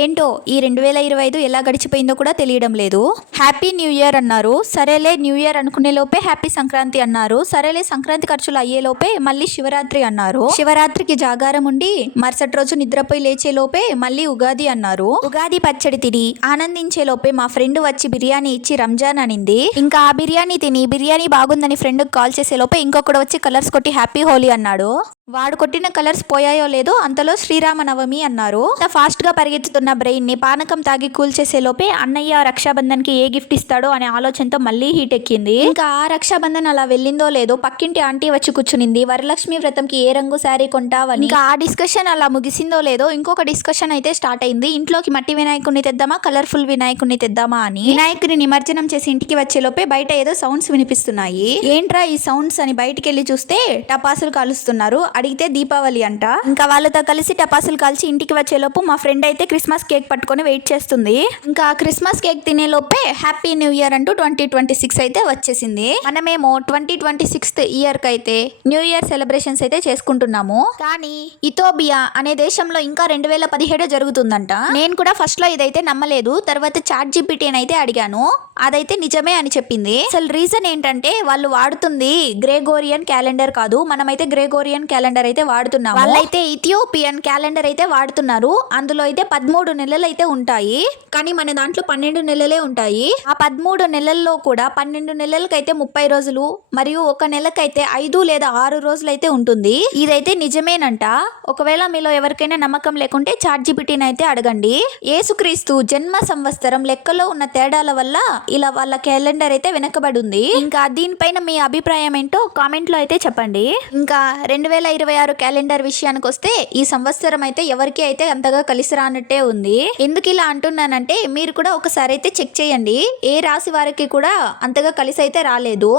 ఏంటో ఈ 2025 ఎలా గడిచిపోయిందో కూడా తెలియడం లేదు. హ్యాపీ న్యూ ఇయర్ అన్నారు, సరేలే న్యూ ఇయర్ అనుకునే లోపే హ్యాపీ సంక్రాంతి అన్నారు, సరేలే సంక్రాంతి ఖర్చులు అయ్యే లోపే మళ్ళీ శివరాత్రి అన్నారు, శివరాత్రికి జాగారం ఉండి మరుసటి రోజు నిద్రపోయి లేచే లోపే మళ్ళీ ఉగాది అన్నారు, ఉగాది పచ్చడి తిని ఆనందించే లోపే మా ఫ్రెండ్ వచ్చి బిర్యానీ ఇచ్చి రంజాన్ అనింది, ఇంకా ఆ బిర్యానీ తిని బిర్యానీ బాగుందని ఫ్రెండ్ కాల్ చేసే లోపే ఇంకొకడు వచ్చి కలర్స్ కొట్టి హ్యాపీ హోలీ అన్నాడు. వాడు కొట్టిన కలర్స్ పోయాయో లేదో అంతలో శ్రీరామనవమి అన్నారు. ఫాస్ట్ గా పరిగెత్తుతున్న బ్రెయిన్ ని పానకం తాగి కూల్ చేసే లోపే అన్నయ్య రక్షాబంధన్ కి ఏ గిఫ్ట్ ఇస్తాడో అనే ఆలోచనతో మళ్ళీ హీట్ ఎక్కింది. ఇంకా ఆ రక్షాబంధన్ అలా వెళ్ళిందో లేదో పక్కింటి ఆంటీ వచ్చి కూర్చునింది, వరలక్ష్మి వ్రతం కి ఏ రంగు శారీ కొంటావని. ఇంకా ఆ డిస్కషన్ అలా ముగిసిందో లేదో ఇంకొక డిస్కషన్ అయితే స్టార్ట్ అయింది. ఇంట్లోకి మట్టి వినాయకుడిని తెద్దామా కలర్ఫుల్ వినాయకుడిని తెద్దామా అని. వినాయకుడిని నిమజ్జనం చేసి ఇంటికి వచ్చే లోపే బయట ఏదో సౌండ్స్ వినిపిస్తున్నాయి. ఏంట్రా ఈ సౌండ్స్ అని బయటికి వెళ్ళి చూస్తే టపాసులు కాలుస్తున్నారు. అడిగితే దీపావళి అంట. ఇంకా వాళ్ళతో కలిసి టపాసులు కాల్చి ఇంటికి వచ్చేలోపు మా ఫ్రెండ్ అయితే క్రిస్మస్ కేక్ పట్టుకొని వెయిట్ చేస్తుంది. ఇంకా క్రిస్మస్ కేక్ తినే లోపే హ్యాపీ న్యూ ఇయర్ అంటూ 2026 అయితే వచ్చేసింది. మనమేమో 2026 ఇయర్ కి అయితే న్యూ ఇయర్ సెలబ్రేషన్స్ అయితే చేసుకుంటున్నాము. కానీ ఇథియోపియా అనే దేశంలో ఇంకా 2017 జరుగుతుందంట. నేను కూడా ఫస్ట్ లో ఇదైతే నమ్మలేదు. తర్వాత చాట్ జీపీటీని అయితే అడిగాను, అదైతే నిజమే అని చెప్పింది. అసలు రీజన్ ఏంటంటే వాళ్ళు వాడుతుంది గ్రెగోరియన్ క్యాలెండర్ కాదు, మనమైతే గ్రెగోరియన్ క్యాలెండర్ అయితే వాడుతున్నాము. వాళ్ళైతే ఇథియోపియన్ క్యాలెండర్ అయితే వాడుతున్నారు. అందులో అయితే 13 నెలలు అయితే ఉంటాయి, కానీ మన దాంట్లో 12 నెలలే ఉంటాయి. ఆ 13 నెలల్లో కూడా 12 నెలలకైతే 30 రోజులు మరియు ఒక నెలకైతే 5 లేదా 6 రోజులు అయితే ఉంటుంది. ఇదైతే నిజమేనంట. ఒకవేళ మీలో ఎవరికైనా నమ్మకం లేకుంటే చాట్ జీపీటీని అయితే అడగండి. యేసుక్రీస్తు జన్మ సంవత్సరం లెక్కలో ఉన్న తేడాల వల్ల ఇలా వాళ్ళ క్యాలెండర్ అయితే వెనకబడి ఉంది. ఇంకా దీనిపైన మీ అభిప్రాయం ఏంటో కామెంట్ లో అయితే చెప్పండి. ఇంకా 2026 క్యాలెండర్ విషయానికి వస్తే ఈ సంవత్సరం అయితే ఎవరికి అయితే అంతగా కలిసి రానట్టే ఉంది. ఎందుకు ఇలా అంటున్నానంటే మీరు కూడా ఒకసారి అయితే చెక్ చేయండి. ఏ రాశి వారికి కూడా అంతగా కలిసి అయితే రాలేదు.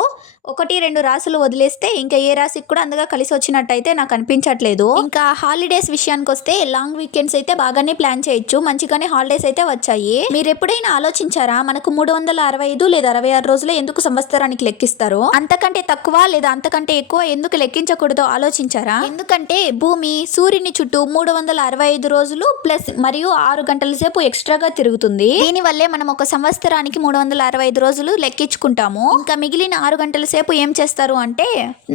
1-2 రాశులు వదిలేస్తే ఇంకా ఏ రాశికి కూడా అంతగా కలిసి వచ్చినట్టయితే నాకు అనిపించట్లేదు. ఇంకా హాలిడేస్ విషయానికి వస్తే లాంగ్ వీకెండ్స్ అయితే బాగానే ప్లాన్ చేయొచ్చు. మంచిగానే హాలిడేస్ అయితే వచ్చాయి. మీరు ఎప్పుడైనా ఆలోచించారా మనకు 365 లేదా 66 రోజులే ఎందుకు సంవత్సరానికి లెక్కిస్తారు? అంతకంటే తక్కువ లేదా అంతకంటే ఎక్కువ ఎందుకు లెక్కించకూడదో ఆలోచించారా? ఎందుకంటే భూమి సూర్యుని చుట్టూ 365 రోజులు ప్లస్ మరియు 6 గంటల సేపు ఎక్స్ట్రాగా తిరుగుతుంది. దీని వల్లే మనం ఒక సంవత్సరానికి 365 రోజులు లెక్కించుకుంటాము. ఇంకా మిగిలిన 6 గంటల సేపు ఏం చేస్తారు అంటే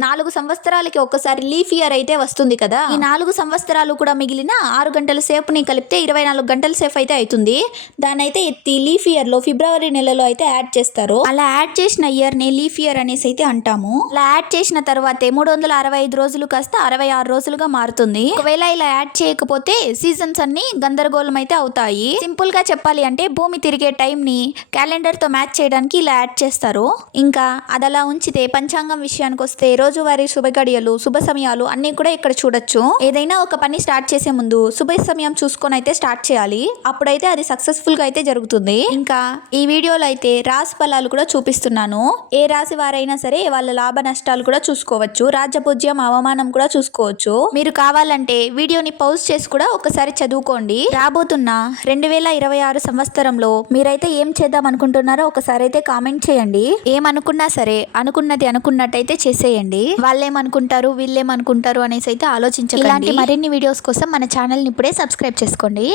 4 సంవత్సరాలకి ఒకసారి లీఫ్ ఇయర్ అయితే వస్తుంది కదా. ఈ 4 సంవత్సరాలు కూడా మిగిలిన 6 గంటల సేపుని కలిపితే 24 గంటల సేపు అయితే అవుతుంది. దాన్ని అయితే ఎత్తి లీఫ్ ఇయర్ లో ఫిబ్రవరి నెలలో అయితే యాడ్ చేస్తారు. అలా యాడ్ చేసిన ఇయర్ ని లీఫ్ ఇయర్ అనేసి అయితే అంటాము. అలా యాడ్ చేసిన తర్వాతే 365 రోజులు కాస్త 66 రోజులుగా మారుతుంది. ఒకవేళ ఇలా యాడ్ చేయకపోతే సీజన్స్ అన్ని గందరగోళం అయితే అవుతాయి. సింపుల్ గా చెప్పాలి అంటే భూమి తిరిగే టైం ని క్యాలెండర్ తో మ్యాచ్ చేయడానికి ఇలా యాడ్ చేస్తారు. ఇంకా అదలా ఉంచితే పంచాంగం విషయానికి వస్తే రోజువారీ శుభ గడియలు శుభ సమయాలు అన్ని కూడా ఇక్కడ చూడొచ్చు. ఏదైనా ఒక పని స్టార్ట్ చేసే ముందు శుభ సమయం చూసుకొని అయితే స్టార్ట్ చేయాలి. అప్పుడైతే అది సక్సెస్ఫుల్ గా అయితే జరుగుతుంది. ఇంకా ఈ వీడియోలో అయితే రాశి ఫలాలు కూడా చూపిస్తున్నాను. ఏ రాశి వారైనా సరే వాళ్ళ లాభ నష్టాలు కూడా చూసుకోవచ్చు. రాజ్యపూజ్యం అవమానం కూడా చూసుకోవచ్చు. మీరు కావాలంటే వీడియోని పౌజ్ చేసి కూడా ఒకసారి చదువుకోండి. రాబోతున్న 2026 సంవత్సరంలో మీరైతే ఏం చేద్దాం అనుకుంటున్నారో ఒకసారి అయితే కామెంట్ చేయండి. ఏమనుకున్నా సరే అనుకున్నది అనుకున్నట్టయితే చేసేయండి. వాళ్ళేమనుకుంటారు వీళ్ళేమనుకుంటారు అనేసి అయితే ఆలోచించకండి. ఇలాంటి మరిన్ని వీడియోస్ కోసం మన ఛానల్ని ఇప్పుడే సబ్స్క్రైబ్ చేసుకోండి.